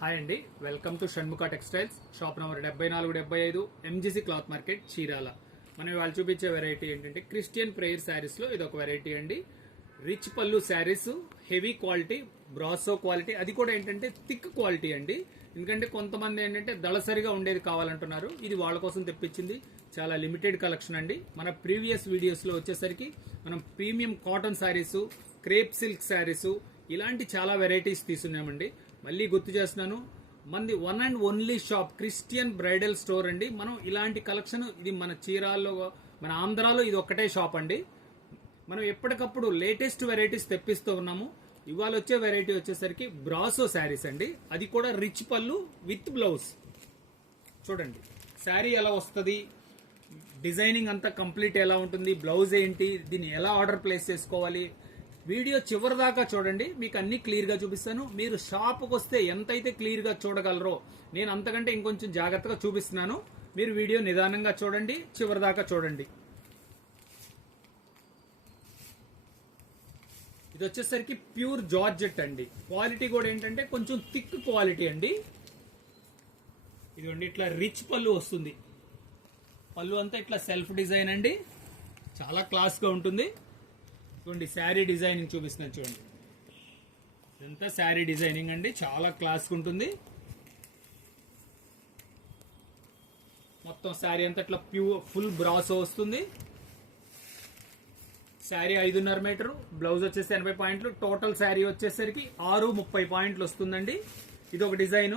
Hi అండి, welcome to Shanmukha textiles. Shop number 7475 MGC cloth market, Chirala. మనం వాళ్ళు చూపించే వెరైటీ ఏంటంటే క్రిస్టియన్ ప్రేయర్ శారీస్ లో ఇది ఒక వెరైటీ అండి. రిచ్ పళ్ళు saris, heavy quality, brasso quality, అది కూడా ఏంటంటే థిక్ క్వాలిటీ అండి. ఎందుకంటే కొంతమంది ఏంటంటే దళసరిగా ఉండేది కావాలంటున్నారు. ఇది వాళ్ళ కోసం తెప్పించింది. చాలా లిమిటెడ్ కలెక్షన్ అండి. మన ప్రీవియస్ వీడియోస్ లో వచ్చేసరికి మనం premium cotton saris, crepe silk saris, ఇలాంటి చాలా వెరైటీస్ తీసుకున్నామండి. మళ్ళీ గుర్తు చేస్తున్నాను, మనది one and only shop Christian bridal store అండి. మనం ఇలాంటి కలెక్షన్ ఇది మన చీరాల్లో, మన ఆంధ్రాలో ఇది ఒక్కటే షాప్ అండి. మనం ఎప్పటికప్పుడు లేటెస్ట్ వెరైటీస్ తెప్పిస్తూ ఉన్నాము. ఇవాళ వచ్చే వెరైటీ వచ్చేసరికి బ్రాసో శారీస్ అండి. అది కూడా రిచ్ పళ్ళు విత్ బ్లౌజ్. చూడండి శారీ ఎలా వస్తుంది, డిజైనింగ్ అంతా కంప్లీట్ ఎలా ఉంటుంది, బ్లౌజ్ ఏంటి, దీన్ని ఎలా ఆర్డర్ ప్లేస్ చేసుకోవాలి, వీడియో చివరి దాకా చూడండి. మీకు అన్ని క్లియర్ గా చూపిస్తాను. మీరు షాప్కి వస్తే ఎంతైతే క్లియర్ గా చూడగలరో నేను అంతకంటే ఇంకొంచెం జాగ్రత్తగా చూపిస్తున్నాను. మీరు వీడియో నిదానంగా చూడండి, చివరి దాకా చూడండి. ఇది వచ్చేసరికి ప్యూర్ జార్జెట్ అండి. క్వాలిటీ కూడా ఏంటంటే కొంచెం థిక్ క్వాలిటీ అండి. ఇదిగోండి ఇట్లా రిచ్ పళ్ళు వస్తుంది. పళ్ళు అంతా ఇట్లా సెల్ఫ్ డిజైన్ అండి. చాలా క్లాస్ గా ఉంటుంది. చూడండి శారీ డిజైనింగ్ చూపిస్తున్నాను చూడండి. ఇదంతా శారీ డిజైనింగ్ అండి, చాలా క్లాస్ ఉంటుంది. మొత్తం శారీ అంతా ఇట్లా ప్యూర్ ఫుల్ బ్రాసో వస్తుంది. శారీ 5.5 మీటర్, బ్లౌజ్ వచ్చేసి 80 పాయింట్లు, టోటల్ శారీ వచ్చేసరికి 630 పాయింట్లు వస్తుందండి. ఇది ఒక డిజైన్.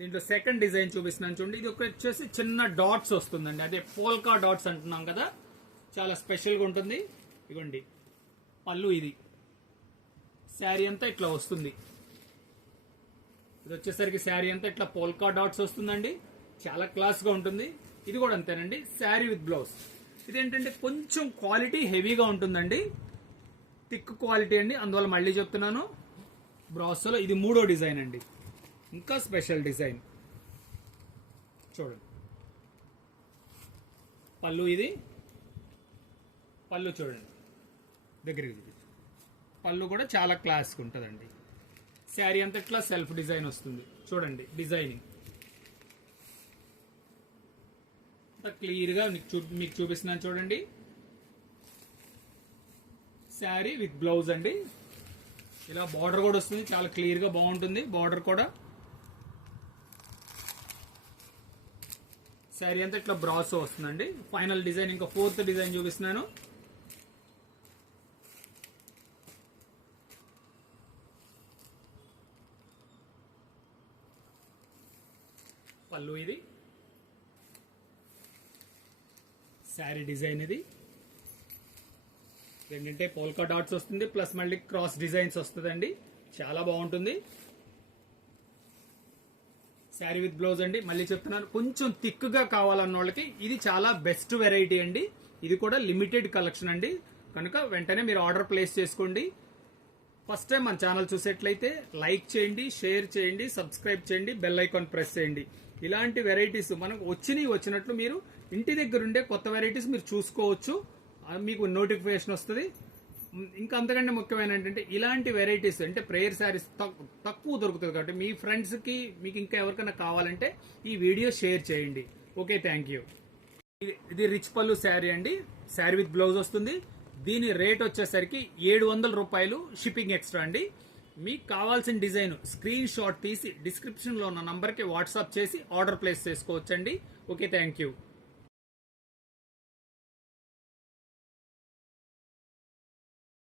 దీంట్లో సెకండ్ డిజైన్ చూపిస్తున్నాను చూడండి. ఇది ఒక వచ్చేసి చిన్న డాట్స్ వస్తుందండి, అదే పోల్కా డాట్స్ అంటున్నాం కదా, చాలా స్పెషల్ గా ఉంటుంది. ఇవ్వండి పళ్ళు, ఇది శారీ అంతా ఇట్లా వస్తుంది. ఇది వచ్చేసరికి శారీ అంతా ఇట్లా పోల్కా డాట్స్ వస్తుందండి, చాలా క్లాస్ గా ఉంటుంది. ఇది కూడా అంతేనండి, శారీ విత్ బ్లౌజ్. ఇదేంటంటే కొంచెం క్వాలిటీ హెవీగా ఉంటుందండి, థిక్ క్వాలిటీ అండి. అందువల్ల మళ్ళీ చెప్తున్నాను, బ్రాసోలో ఇది 3వ డిజైన్ అండి, ఇంకా స్పెషల్ డిజైన్. చూడండి పళ్ళు, ఇది పళ్ళు చూడండి, దగ్గరికి చూపించు. పళ్ళు కూడా చాలా క్లాస్గా ఉంటుందండి. శారీ అంతా ఇట్లా సెల్ఫ్ డిజైన్ వస్తుంది. చూడండి డిజైనింగ్ క్లియర్ గా మీకు చూపిస్తున్నాను చూడండి. శారీ విత్ బ్లౌజ్ అండి. ఇలా బార్డర్ కూడా వస్తుంది, చాలా క్లియర్ గా బాగుంటుంది బార్డర్ కూడా. శారీ అంతా ఇట్లా బ్రాసో వస్తుందండి. ఫైనల్ డిజైన్ ఇంకా 4th డిజైన్ చూపిస్తున్నాను. పళ్ళు, ఇది శారీ డిజైన్. ఇది ఏంటంటే పోల్కా డాట్స్ వస్తుంది, ప్లస్ మళ్ళీ క్రాస్ డిజైన్స్ వస్తుందండి, చాలా బాగుంటుంది. శారీ విత్ బ్లౌజ్ అండి. మళ్ళీ చెప్తున్నాను, కొంచెం థిక్ గా కావాలన్న వాళ్ళకి ఇది చాలా బెస్ట్ వెరైటీ అండి. ఇది కూడా లిమిటెడ్ కలెక్షన్ అండి, కనుక వెంటనే మీరు ఆర్డర్ ప్లేస్ చేసుకోండి. ఫస్ట్ టైం మన ఛానల్ చూసేట్లయితే లైక్ చేయండి, షేర్ చేయండి, సబ్స్క్రైబ్ చేయండి, బెల్ ఐకాన్ ప్రెస్ చేయండి. ఇలాంటి వెరైటీస్ మనకు వచ్చినట్లు మీరు ఇంటి దగ్గర ఉండే కొత్త వెరైటీస్ మీరు చూసుకోవచ్చు, మీకు నోటిఫికేషన్ వస్తుంది. ఇంకా అంతకంటే ముఖ్యమైన ఏంటంటే ఇలాంటి వెరైటీస్ అంటే ప్రేయర్ శారీస్ తక్కువ దొరుకుతుంది కాబట్టి మీ ఫ్రెండ్స్ కి, మీకు ఇంకా ఎవరికైనా కావాలంటే ఈ వీడియో షేర్ చేయండి. Okay, thank you. ఇది రిచ్ పళ్ళు శారీ అండి, శారీ విత్ బ్లౌజ్ వస్తుంది. దీని రేట్ వచ్చేసరికి 700 రూపాయలు, షిప్పింగ్ ఎక్స్ట్రా అండి. మీకు కావాల్సిన డిజైన్ స్క్రీన్ షాట్ తీసి డిస్క్రిప్షన్ లో ఉన్న నంబర్ కి వాట్సాప్ చేసి ఆర్డర్ ప్లేస్ చేసుకోవచ్చండి. Okay, thank you.